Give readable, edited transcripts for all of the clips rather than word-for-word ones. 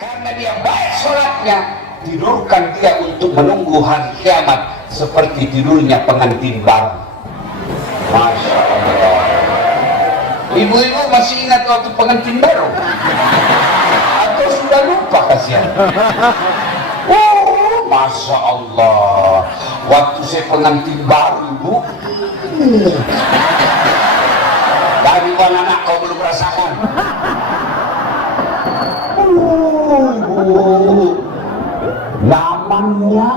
Karena dia baik sholatnya, tidurkan dia untuk menunggu hari kiamat seperti tidurnya pengantin baru. Masya Allah. Ibu-ibu masih ingat waktu pengantin baru? Atau sudah lupa kasihan? Oh, Masya Allah. Waktu saya pengantin baru, ibu, dari mana anak kau belum merasakan? Nyamannya.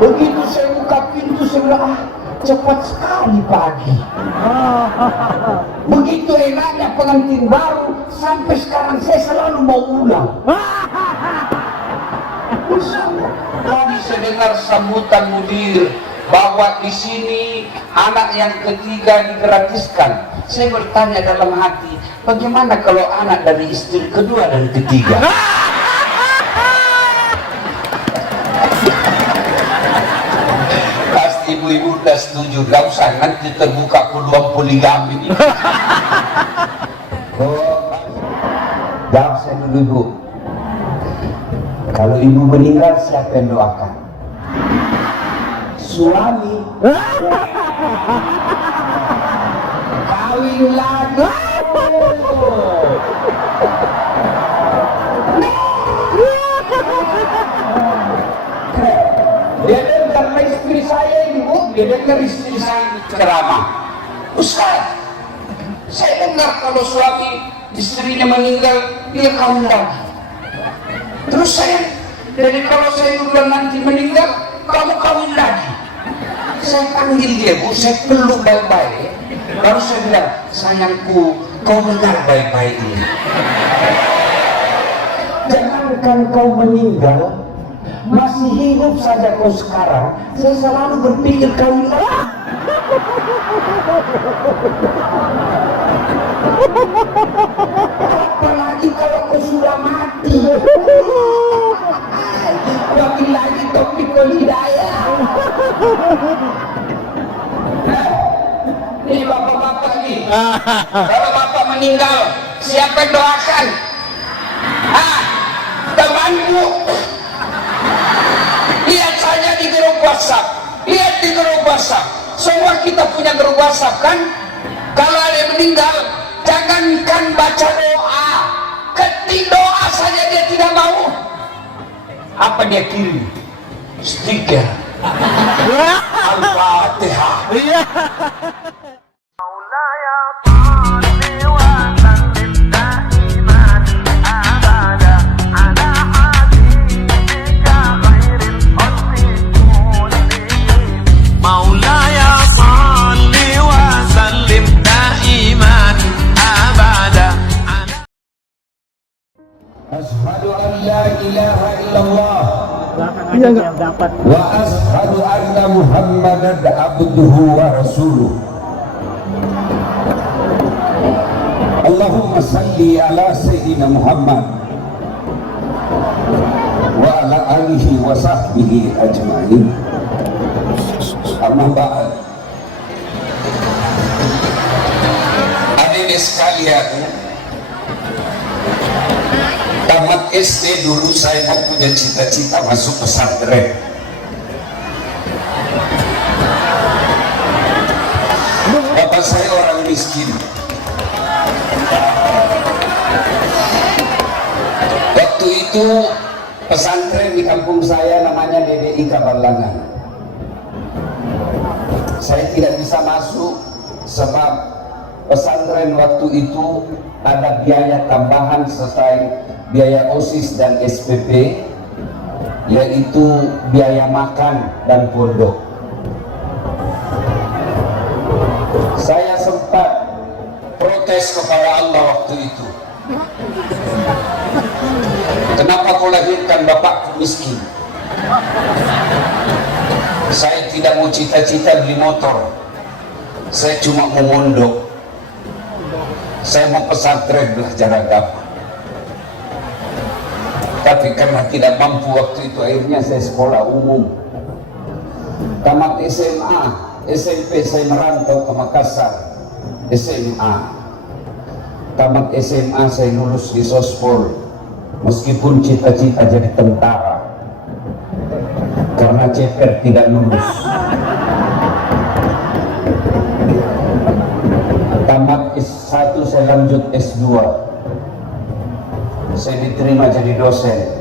Begitu saya buka pintu, saya bilang, cepat sekali pagi. Begitu enaknya pengantin baru, sampai sekarang saya selalu mau ulang. Tadi saya dengar sambutan mudir bahwa di sini anak yang ketiga digratiskan. Saya bertanya dalam hati, bagaimana kalau anak dari istri kedua dan ketiga? Pasti ibu-ibu udah setuju, gak usah nanti terbuka peluang poligami. Jawab saya dulu, ibu. Kalau ibu meninggal, siapa yang doakan? Suami. Kawin lagi. Dia dengar istri saya, ibu. Dia dengar istri saya ceramah. Ustaz, saya dengar kalau suami istrinya meninggal, dia kawin lagi. Terus saya, jadi kalau saya duluan nanti meninggal, kamu kawin lagi. Saya panggil dia, bu, saya peluk baik-baik. Baru saya bilang, sayangku, kau dengar baik-baik ini. Jangankan kau meninggal, masih hidup saja kau sekarang, saya selalu berpikir kawin lagi. Apalagi kalau kau sudah mati. Kawin lagi taufikul hidayah. Ini bapak-bapak nih. Kalau bapak meninggal, siapa yang doakan? Temanku. Lihat saja di grup WhatsApp. Lihat di grup WhatsApp. Semua kita punya grup WhatsApp kan? Kalau ada yang meninggal, jangankan baca doa, ketik doa saja dia tidak mau. Apa dia kirim? Stiker Al-Fatihah. Asyhadu an la ilaha illallah wa asyhadu anna Muhammadan abduhu wa rasuluh. Allahumma salli ala sayyidina Muhammad wa ala alihi wa sahbihi ajma'in. Amma ba'd. Hadirin sekalian, tamat SD dulu saya punya cita-cita masuk pesantren. Bapak saya orang miskin. Waktu itu pesantren di kampung saya namanya DDI Kabalangan. Saya tidak bisa masuk sebab pesantren waktu itu ada biaya tambahan selain biaya OSIS dan SPP, yaitu biaya makan dan pondok. Saya sempat protes kepada Allah waktu itu. Kenapa kau lahirkan bapakku miskin? Saya tidak mau cita-cita beli motor. Saya cuma mau mondok. Saya mau pesantren belajar agama. Tapi karena tidak mampu waktu itu, akhirnya saya sekolah umum. Tamat SMA, SMP saya merantau ke Makassar, SMA. Tamat SMA saya lulus di Sospol, meskipun cita-cita jadi tentara, karena ceper tidak lulus. Tamat S1 saya lanjut S2, saya diterima jadi dosen.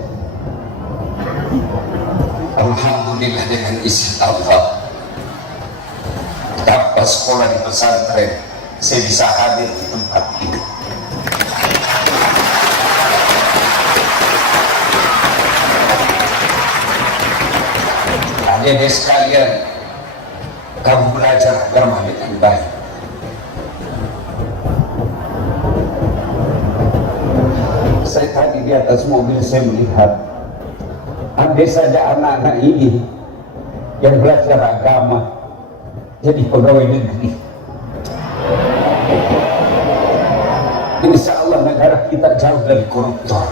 Alhamdulillah dengan izin Allah, tanpa sekolah di pesantren saya bisa hadir di tempat ini. Adik-adik sekalian, kamu belajar agama dengan baik. Saya tadi di atas mobil saya melihat, andai saja anak-anak ini yang belajar agama jadi pegawai negeri, insya Allah negara kita jauh dari koruptor.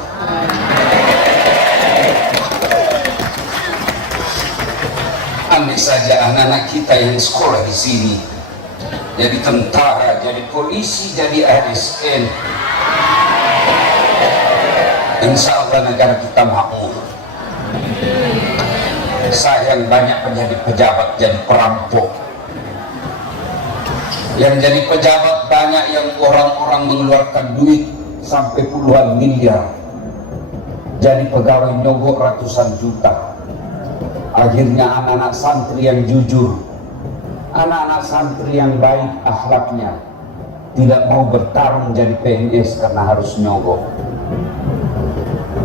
Andai saja anak-anak kita yang sekolah di sini jadi tentara, jadi polisi, jadi ASN, insya Allah negara kita makmur. Sayang banyak menjadi pejabat jadi perampok. Yang jadi pejabat banyak yang orang-orang mengeluarkan duit sampai puluhan miliar, jadi pegawai nyogok ratusan juta. Akhirnya anak-anak santri yang jujur, anak-anak santri yang baik akhlaknya, tidak mau bertarung jadi PNS karena harus nyogok.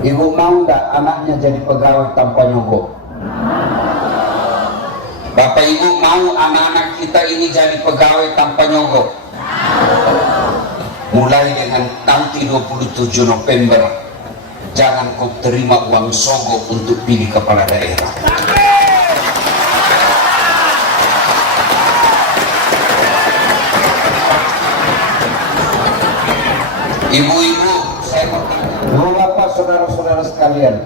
Ibu mau nggak anaknya jadi pegawai tanpa nyogok? Bapak Ibu mau anak-anak kita ini jadi pegawai tanpa nyogok? Mulai dengan nanti 27 November, jangan kau terima uang sogok untuk pilih kepala daerah. Ibu-ibu, saya mau tanya, Bapak, saudara-saudara sekalian,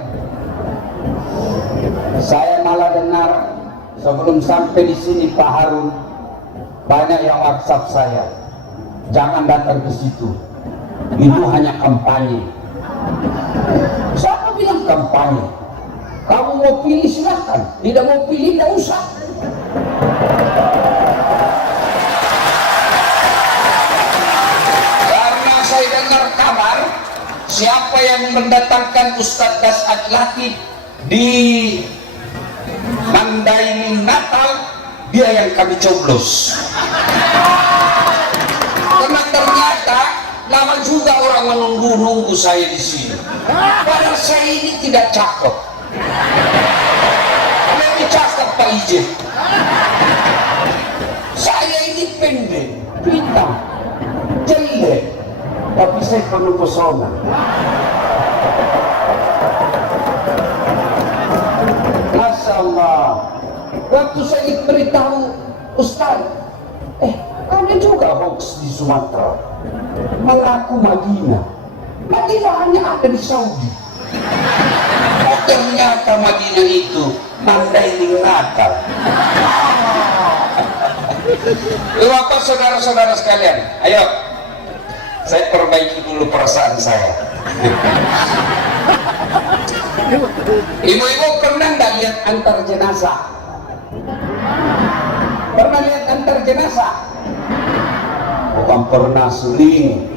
saya malah dengar sebelum sampai di sini Pak Harun banyak yang WhatsApp saya, jangan datang ke situ, itu hanya kampanye. Siapa bilang kampanye? Kamu mau pilih silahkan, tidak mau pilih tidak usah. Karena saya dengar kabar siapa yang mendatangkan Ustadz Dasat Latif di Mandailing Natal, dia yang kami coblos. Karena ternyata lama juga orang menunggu-nunggu saya di sini. Padahal saya ini tidak cakep. Lebih cakep Pak Ije. Saya ini pendek, hitam, jelek, tapi saya penuh pesona. Masya Allah. Waktu saya diberitahu, Ustaz, ada juga hoax di Sumatera, mengaku Madinah. Madinah hanya ada di Saudi. Oh, ternyata Madinah itu Mandailing Natal. Bapak, saudara-saudara sekalian, ayo saya perbaiki dulu perasaan saya. Ibu-ibu pernah nggak lihat antar jenazah? Pernah lihat antar jenazah? Bukan pernah, sering.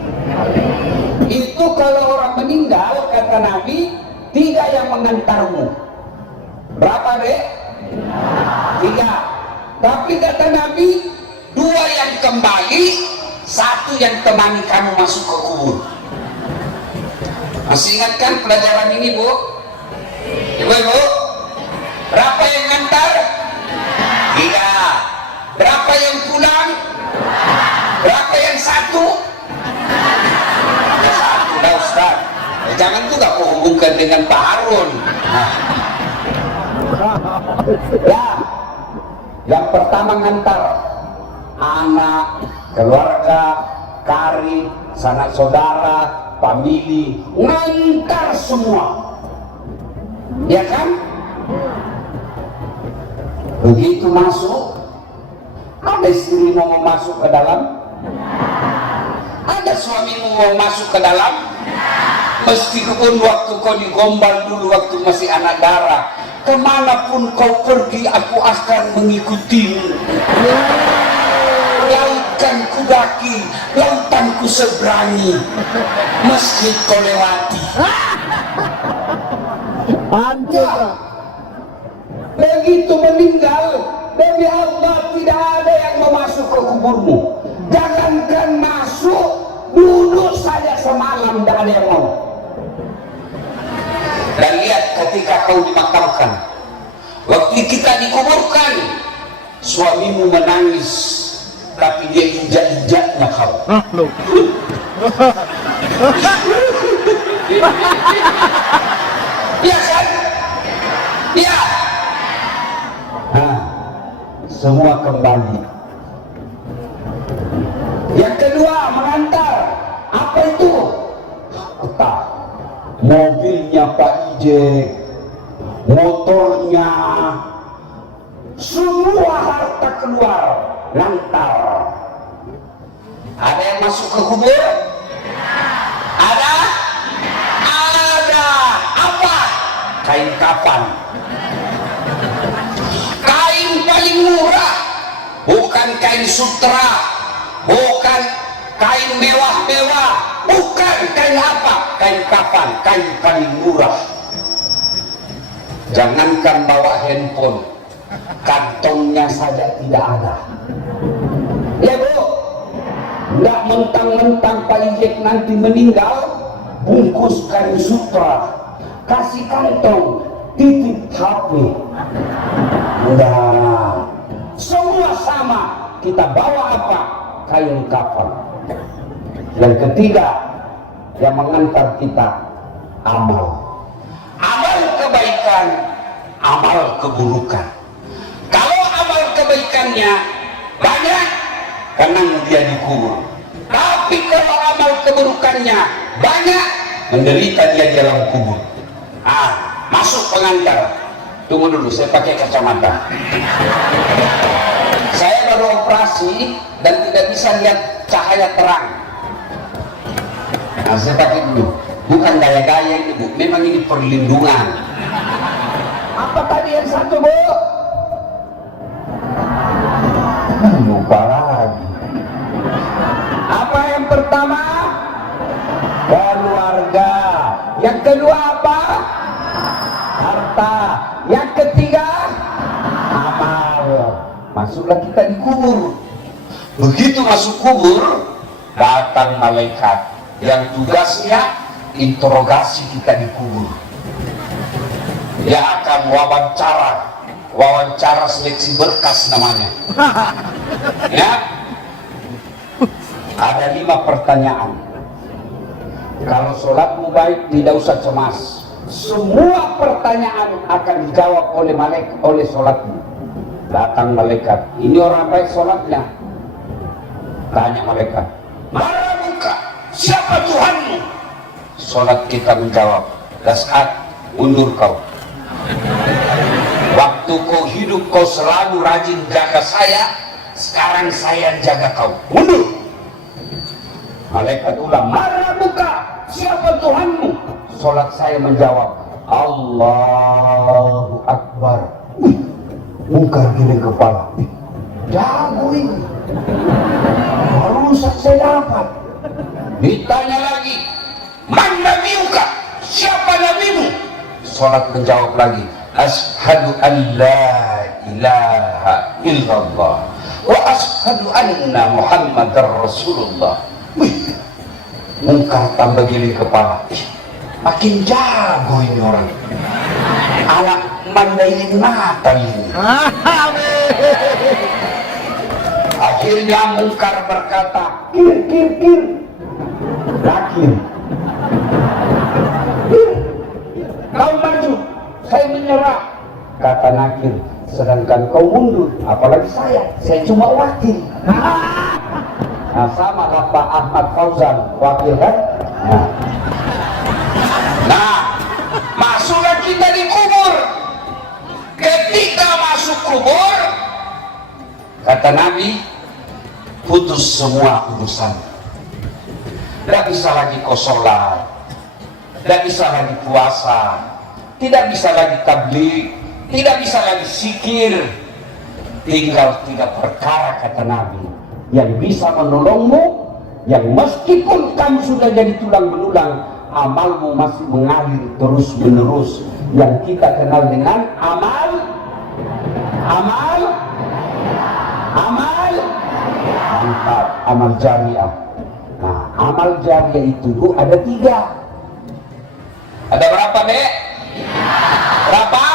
Itu kalau orang meninggal, kata Nabi, 3 yang mengantarmu. Berapa deh? 3. Tapi kata Nabi, 2 yang kembali, 1 yang temani kamu masuk ke kubur. Masih ingat kan pelajaran ini, Bu? Ibu-ibu, berapa yang ngantar? 3. Berapa yang pulang? Berapa yang 1? Ya 1 dah Ustaz. Jangan juga kau hubungkan dengan Pak Harun. Ya, yang pertama ngantar anak, keluarga, karib, sanak saudara, famili, ngantar semua. Ya kan? Begitu masuk, ada istri mau masuk ke dalam, Ada suamimu mau masuk ke dalam? Meskipun waktu kau digombal dulu waktu masih anak darah, kemanapun kau pergi aku akan mengikutimu. Lautan ku daki, lautan ku seberangi, masjid kau lewati. Ya, begitu meninggal, demi Allah tidak ada yang mau masuk ke kuburmu. Jangankan masuk, duduk saja semalam tidak ada yang mau. Dan lihat ketika kau dimakamkan, waktu kita dikuburkan, suamimu menangis, tapi dia injak-injaknya kau. Iya kan? Iya. Nah, semua kembali. Yang kedua mengantar, apa itu? Tak. Mobilnya Pak Ije, motornya, semua harta keluar, lantar. Ada yang masuk ke kubur? Ada? Ada. Apa? Kain kafan. Kain paling murah, bukan kain sutra, bukan kain mewah-mewah, bukan kain apa? Kain kafan, kain paling murah. Jangankan bawa handphone, kantongnya saja tidak ada. Ya Bu, nggak mentang-mentang Pak Ijek nanti meninggal, bungkus kain sutra, kasih kantong, titip HP. Enggak, semua sama. Kita bawa apa? Kain kafan. Yang ketiga yang mengantar kita, amal. Amal kebaikan, amal keburukan. Kalau amal kebaikannya banyak, tenang dia dikubur. Tapi kalau amal keburukannya banyak, menderita dia di dalam kubur. Masuk pengantar. Tunggu dulu, saya pakai kacamata. Saya baru operasi dan tidak bisa lihat cahaya terang. Nah, saya pakai dulu. Bukan gaya-gaya ini Bu, memang ini perlindungan. Apa tadi yang satu Bu? Lupa lagi. Apa yang pertama? Keluarga. Yang kedua apa? Harta. Yang ketiga? Amal. Masuklah kita di kubur. Begitu masuk kubur, datang malaikat yang tugasnya interogasi kita di kubur. Dia akan wawancara seleksi berkas namanya. Ya, ada 5 pertanyaan. Kalau sholatmu baik, tidak usah cemas. Semua pertanyaan akan dijawab oleh sholatmu. Datang malaikat, ini orang baik sholatnya. Tanya malaikat, mana muka? Siapa Tuhanmu? Sholat kita menjawab, Das'at, mundur kau. Waktu kau hidup kau selalu rajin jaga saya, sekarang saya jaga kau. Mundur. Malaikat ulang, mana muka? Siapa Tuhanmu? Sholat saya menjawab, Allahu Akbar. Muka giling kepala. Jago ini. Barusan saya dapat. Ditanya lagi, man nabiuka? Siapa nabimu? Sholat menjawab lagi, Ashhadu an la ilaha illallah wa ashhadu anna Muhammadar Rasulullah. Wih, muka tambah giling kepala. Makin jago ini orang. Anak mandainin mata ini. Akhirnya Mungkar berkata, kir. Nakir. Kau maju, saya menyerah. Kata Nakir, sedangkan kau mundur, apalagi saya cuma wakil. Nah, sama lah Pak Ahmad Fauzan, wakil kan? Nah, masuklah kita di kubur. Ketika masuk kubur, kata Nabi, putus semua urusan. Tidak bisa lagi kau sholat, tidak bisa lagi puasa, tidak bisa lagi tabligh, tidak bisa lagi zikir. Tinggal 3 perkara kata Nabi yang bisa menolongmu, yang meskipun kamu sudah jadi tulang belulang, amalmu masih mengalir terus menerus, yang kita kenal dengan amal mantap, amal jariah. Nah, amal jariah itu ada 3. Ada berapa, Dek? Berapa?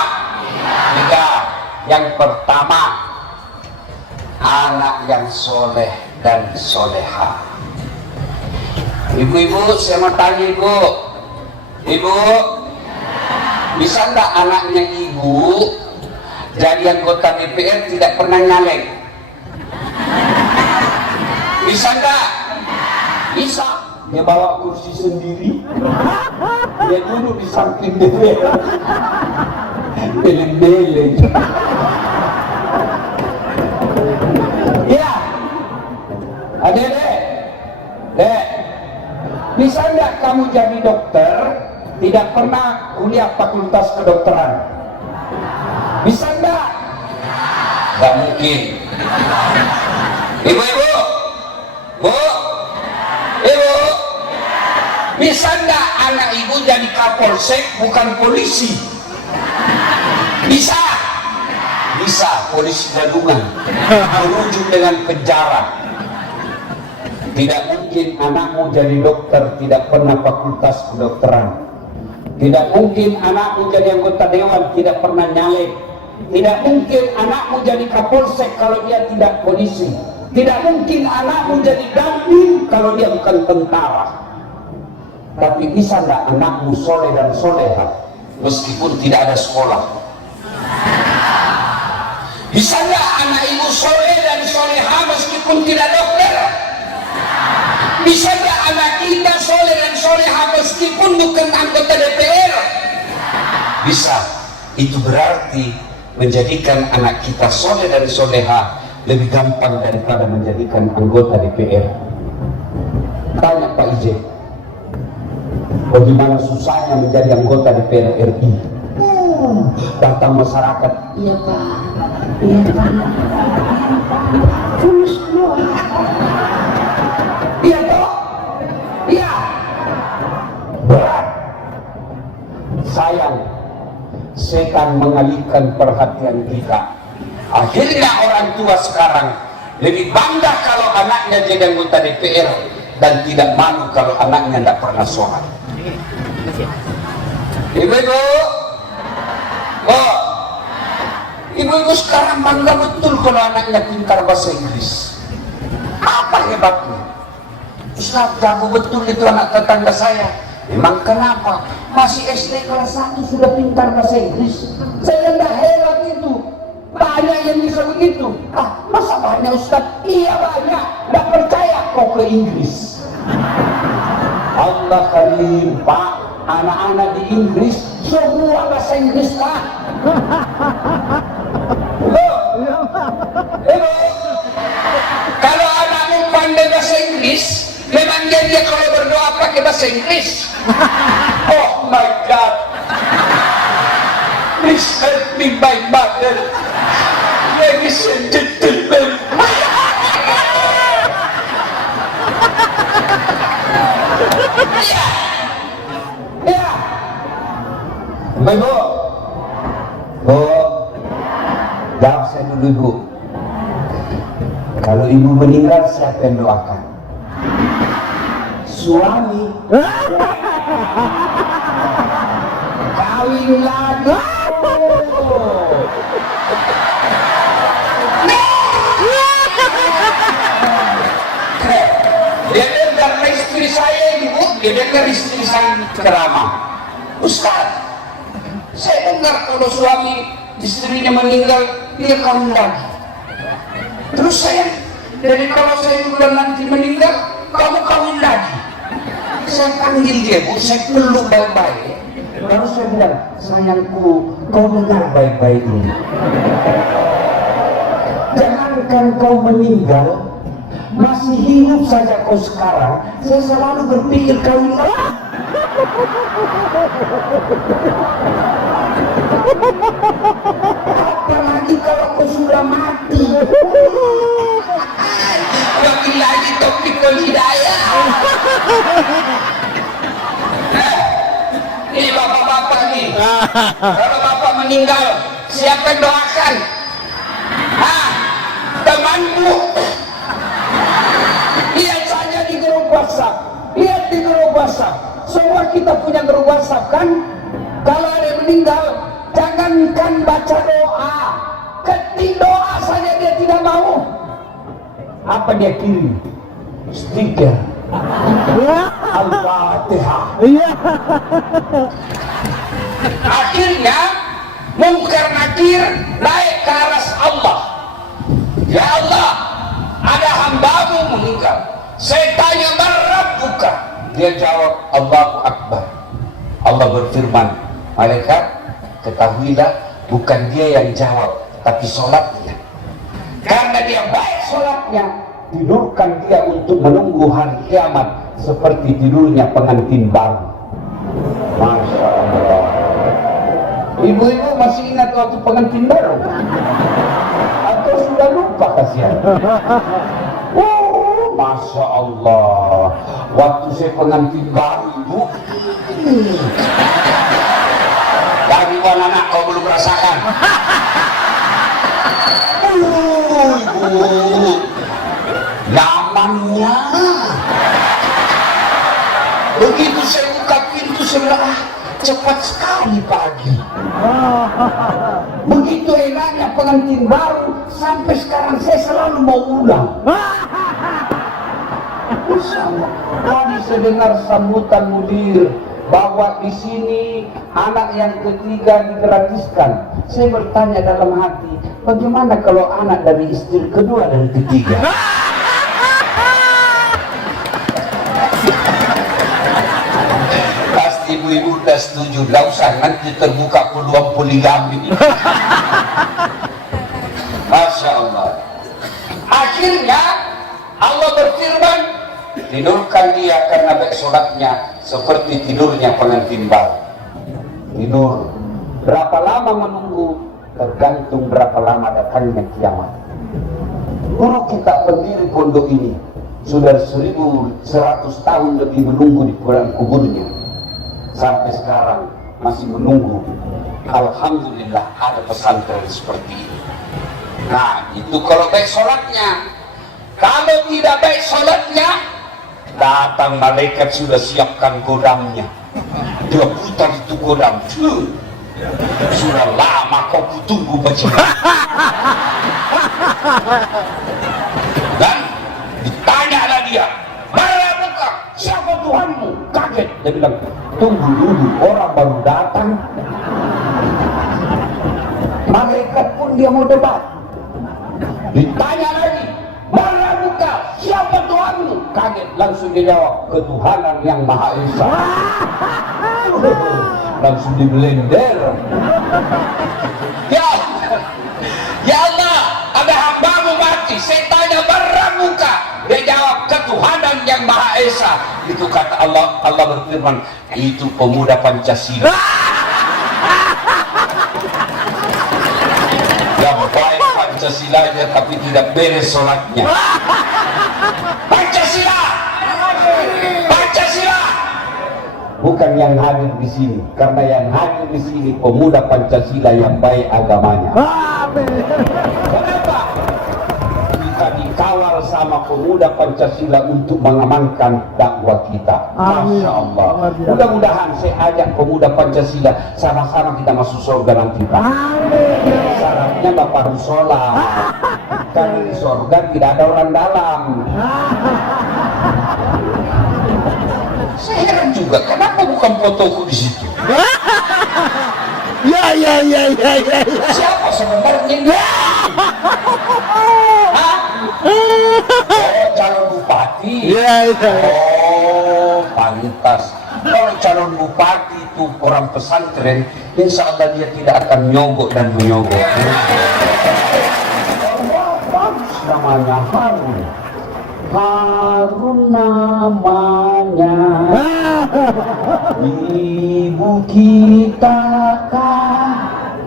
3. Yang pertama, anak yang soleh dan soleha. Ibu-ibu, saya mau tanya ibu, bisa enggak anaknya ibu jadi anggota DPR tidak pernah nyalek? Bisa enggak? Bisa. Dia bawa kursi sendiri, dia duduk di samping DPR, beleng-beleng. Ya, adek, bisa enggak kamu jadi dokter tidak pernah kuliah fakultas kedokteran? Bisa enggak? Enggak mungkin. Ibu-ibu, ibu, bisa enggak anak ibu jadi kapolsek bukan polisi? Bisa. Bisa, polisi gadungan berujung dengan penjara. Tidak mungkin anakmu jadi dokter tidak pernah fakultas kedokteran. Tidak mungkin anakmu jadi anggota dewan tidak pernah nyalek. Tidak mungkin anakmu jadi kapolsek kalau dia tidak polisi. Tidak mungkin anakmu jadi dandim kalau dia bukan tentara. Tapi bisa enggak anakmu soleh dan soleha meskipun tidak ada sekolah? Bisa enggak anak ibu soleh dan soleha meskipun tidak dokter? Bisa enggak anak kita soleh dan soleha meskipun bukan anggota DPR? Bisa. Itu berarti menjadikan anak kita soleh dan soleha lebih gampang daripada menjadikan anggota DPR. Tanya Pak Ije, bagaimana susahnya menjadi anggota DPR RI? Datang masyarakat, iya Pak, fulus keluar. Iya toh? Iya. Berat. Sayang, setan mengalihkan perhatian kita. Akhirnya orang tua sekarang lebih bangga kalau anaknya jadi anggota DPR dan tidak malu kalau anaknya tidak pernah sholat. Ibu-ibu, ibu-ibu sekarang bangga betul kalau anaknya pintar bahasa Inggris. Apa hebatnya? Ustaz, jago betul itu anak tetangga saya. Memang kenapa? Masih SD kelas 1 sudah pintar bahasa Inggris. Saya tidak heran itu. Banyak yang bisa begitu. Masa banyak Ustaz? Iya banyak. Tidak percaya kok ke Inggris. Allah karim, Pak. Anak-anak di Inggris semua bahasa Inggris, Pak. Kalau anakmu pandai bahasa Inggris, memang dia kalau berdoa pakai bahasa Inggris. Oh my God, please help me my mother, ladies and gentlemen. Ya, Ibu, jawab saya dulu Ibu. Kalau ibu meninggal siapa yang doakan? Suami. Kawin lagi. Dia dengar istri saya ibu, dia dengar istri saya ceramah. Ustaz, saya dengar kalau suami istrinya meninggal dia kawin lagi. Terus saya, jadi kalau saya sudah nanti meninggal, kamu kawin lagi. Saya panggil dia, Bu, saya peluk baik-baik. Lalu saya bilang, sayangku, kau dengar baik-baik ini. Jangankan kau meninggal, masih hidup saja kau sekarang, saya selalu berpikir kawin lagi. Apalagi kalau kau sudah mati. Makin lagi topikul hidayah. Ini bapak-bapak nih, kalau bapak meninggal, siapa yang doakan? Temanmu. Lihat saja di grup WhatsApp, lihat di grup WhatsApp. Semua kita punya grup WhatsApp kan? Kalau ada yang meninggal, jangankan baca doa, ketik doa saja dia tidak mau. Apa dia kirim? Stiker Al-Fatihah. Akhirnya Munkar Nakir naik ke aras Allah. Ya Allah, ada hambamu meninggal. Saya tanya, man rabbuka? Dia jawab, Allahu Akbar. Allah berfirman, malaikat, ketahuilah bukan dia yang jawab, tapi sholatnya. Karena dia baik sholatnya, tidurkan dia untuk menunggu hari kiamat seperti tidurnya pengantin baru. Masya Allah. Ibu-ibu masih ingat waktu pengantin baru? Atau sudah lupa kasihan? Oh, Masya Allah. Waktu saya pengantin baru, ibu. Dari mana nak kau belum rasakan? Ibu. Nyamannya. Begitu saya buka pintu, saya bilang, cepat sekali pagi. Begitu enaknya pengantin baru, sampai sekarang saya selalu mau ulang. Tadi saya dengar sambutan mudir bahwa di sini anak yang ketiga digratiskan. Saya bertanya dalam hati, bagaimana kalau anak dari istri kedua dan ketiga? Pasti ibu-ibu udah setuju, gak usah nanti terbuka peluang poligami. Masya Allah. Akhirnya Allah berfirman, tidurkan dia karena baik sholatnya seperti tidurnya pengantin baru. Tidur. Berapa lama menunggu? Tergantung berapa lama datangnya kiamat. Guru kita pendiri pondok ini sudah 1100 tahun lebih menunggu di kuburnya. Sampai sekarang masih menunggu. Alhamdulillah ada pesantren seperti ini. Nah, itu kalau baik sholatnya. Kalau tidak baik sholatnya, datang malaikat sudah siapkan godamnya. Dia putar itu godam. Sudah lama kau tunggu bajingan. Dan ditanyalah dia, mana buka? Siapa Tuhanmu? Kaget. Dia bilang, tunggu dulu, orang baru datang. Malaikat pun dia mau debat. Ditanya lagi, mana buka? Siapa Tuhanmu? Kaget, langsung dia jawab, ketuhanan yang Maha Esa. Langsung diblender. Ya Allah, ada hambamu mati. Saya tanya, mana buka? Dia jawab, ketuhanan yang Maha Esa. Itu kata Allah, Allah berfirman, itu pemuda Pancasila. Yang baik Pancasilanya tapi tidak beres sholatnya. Pancasila, Pancasila. Bukan yang hadir di sini, karena yang hadir di sini pemuda Pancasila yang baik agamanya. Kenapa? Kita dikawal sama pemuda Pancasila untuk mengamankan dakwah kita. Masya Allah. Mudah-mudahan saya ajak pemuda Pancasila sama-sama kita masuk surga nanti, Pak. Syaratnya Bapak harus sholat. Karena di surga tidak ada orang dalam. Saya heran juga, kenapa bukan fotoku di situ? Ya. Siapa sebenarnya? Hah? Oh, calon bupati. Ya. Oh, pantas. Kalau calon bupati itu orang pesantren, insya Allah dia tidak akan nyogok dan menyogok. Bagus namanya, Harun namanya, ibu kita kan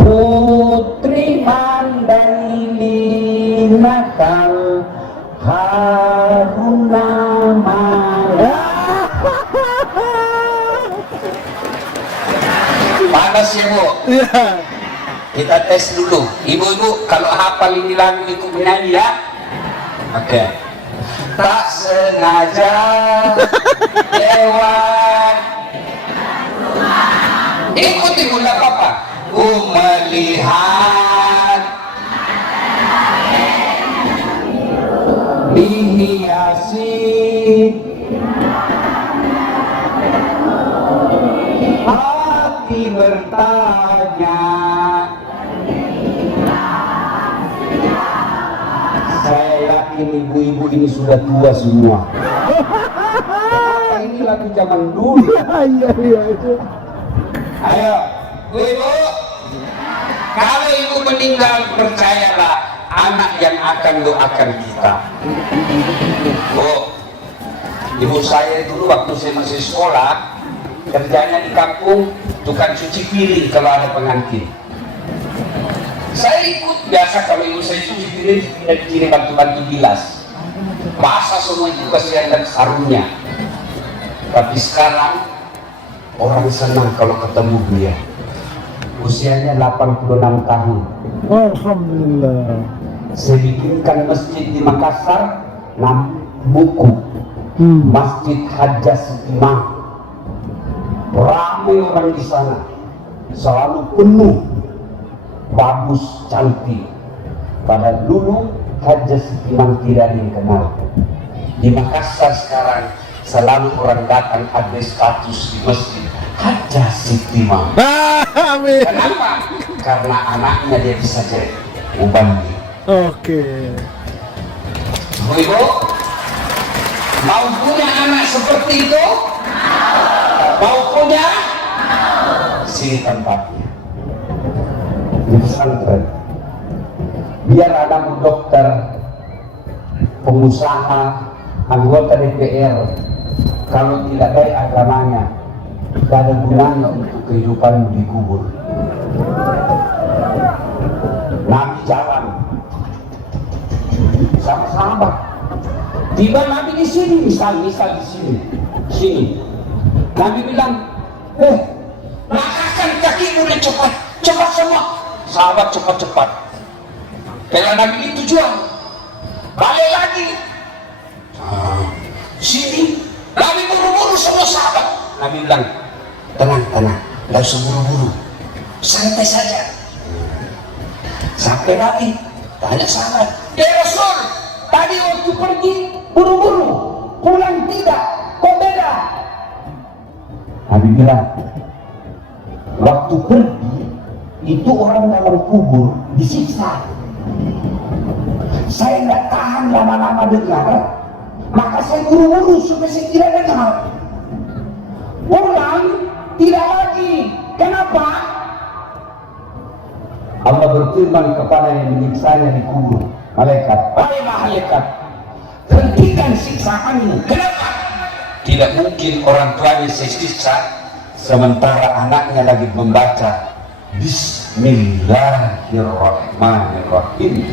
putri Mandailing nakal, Harun namanya. Panas ya Bu? Iya. Kita tes dulu. Ibu-ibu kalau hafal ini lagu ikut menyanyi ya. Oke. Tak sengaja lewat. Ikut ibu nggak apa-apa. Ku melihat dihiasi hati bertanya. Saya yakin ibu-ibu ini sudah tua semua. Ini lagu zaman dulu. Iya itu. Ayo, ibu, kalau ibu meninggal percayalah anak yang akan doakan kita. Ibu saya dulu waktu saya masih sekolah, kerjanya di kampung, tukang cuci piring kalau ada pengantin. Saya ikut biasa kalau ibu saya cuci piring, kiri bantu-bantu bilas. Basah semua itu kasihan dan sarungnya. Tapi sekarang orang senang kalau ketemu dia. Usianya 86 tahun. Alhamdulillah. Saya bikinkan masjid di Makassar, buku. Masjid Hajjah Sitimah. Ramai orang di sana. Selalu penuh. Bagus, cantik. Pada dulu Hajjah Sitimah tidak dikenal. Di Makassar sekarang selalu orang datang ada status di masjid Hajjah Sitimah. Amin. Kenapa? Karena anaknya dia bisa jadi ubandi. Oke. Ibu, mau punya anak seperti itu? Mau punya? Sini tempatnya. Di pesantren. Biar anakmu dokter, pengusaha, anggota DPR, kalau tidak baik agamanya, tidak ada gunanya untuk kehidupanmu di kubur. Nabi jalan sama sahabat. Tiba Nabi di sini, misal di sini. Nabi bilang, langkahkan kakimu dan cepat semua. Sahabat cepat. Karena Nabi itu tujuan. Balik lagi. Sini. Nabi buru-buru semua sahabat. Nabi bilang, tenang, tidak usah buru-buru. Santai saja. Sampai Nabi tanya sahabat, Rasul, tadi waktu pergi buru-buru, pulang tidak, kok beda? Nabi bilang, waktu pergi itu orang dalam kubur disiksa. Saya tidak tahan lama-lama dengar, maka saya buru-buru supaya saya tidak dengar. Pulang tidak lagi. Kenapa? Allah berfirman kepada yang menyiksanya di kubur, malaikat, wahai malaikat, hentikan siksaanmu. Kenapa? Tidak mungkin orang tuanya saya siksa sementara anaknya lagi membaca Bismillahirrahmanirrahim.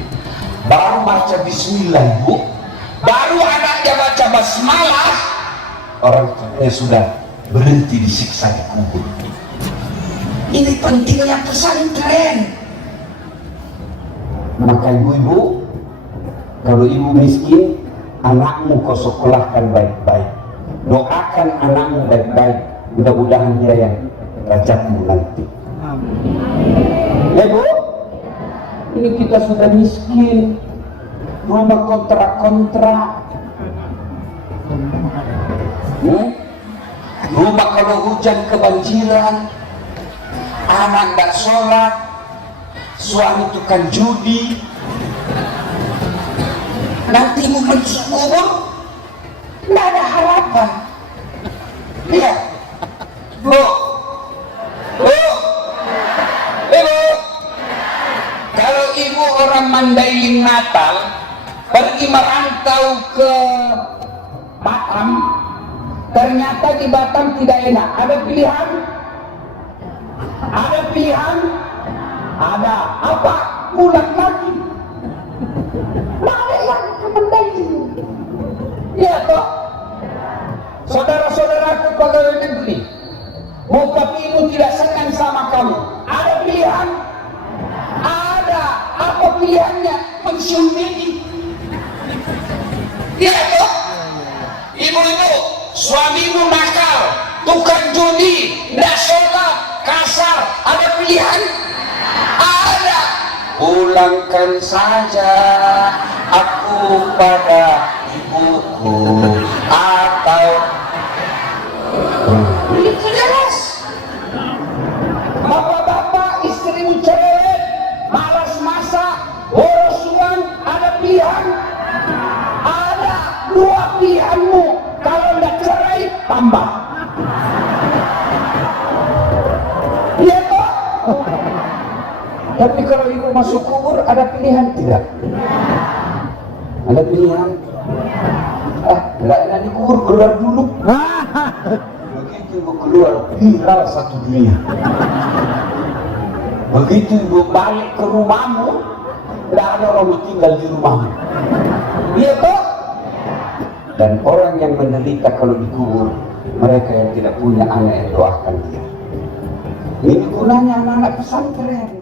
Baru baca Bismillah, ibu, baru anaknya baca basmalah, orang tuanya sudah berhenti disiksa di kubur. Ini pentingnya pesantren. Maka ibu-ibu, kalau ibu miskin, anakmu kau sekolahkan baik-baik, doakan anakmu baik-baik, mudah-mudahan dia yang rajamu nanti. Ya Bu, ini kita sudah miskin, rumah kontrak-kontrak, rumah kalau hujan kebanjiran, anak tidak sholat, suami tukang judi, nanti mau masuk kubur tidak ada harapan. Lihat, Bu, Natal pergi merantau ke Batam, ternyata di Batam tidak enak. Ada pilihan? Ada pilihan? Ada. Apa? Pulang lagi. Balik lagi ke Mandailing. Iya toh? Saudara-saudaraku pegawai negeri, Bupatimu tidak senang sama kamu. Ada pilihan? Ada. Apa pilihannya? Pensiun dini. Iya toh? Ibu-ibu, suamimu nakal, tukang judi, tidak sholat, kasar. Ada pilihan? Ada. Pulangkan saja aku pada ibuku, atau itu jelas. Bapak-bapak, istrimu cerewet, malas masak, boros uang. Ada pilihan? Ada. Dua pilihanmu. Kalau tidak cerai, tambah. Iya toh? Tapi kalau ibu masuk kubur, ada pilihan tidak? Ada pilihan? Tidak enak di kubur, keluar dulu. Begitu ibu keluar, viral satu dunia. Begitu ibu balik ke rumahmu, tidak ada orang tinggal di rumahmu. Iya toh? Dan orang yang menderita kalau dikubur, mereka yang tidak punya anak yang doakan dia. Ini gunanya anak-anak pesantren.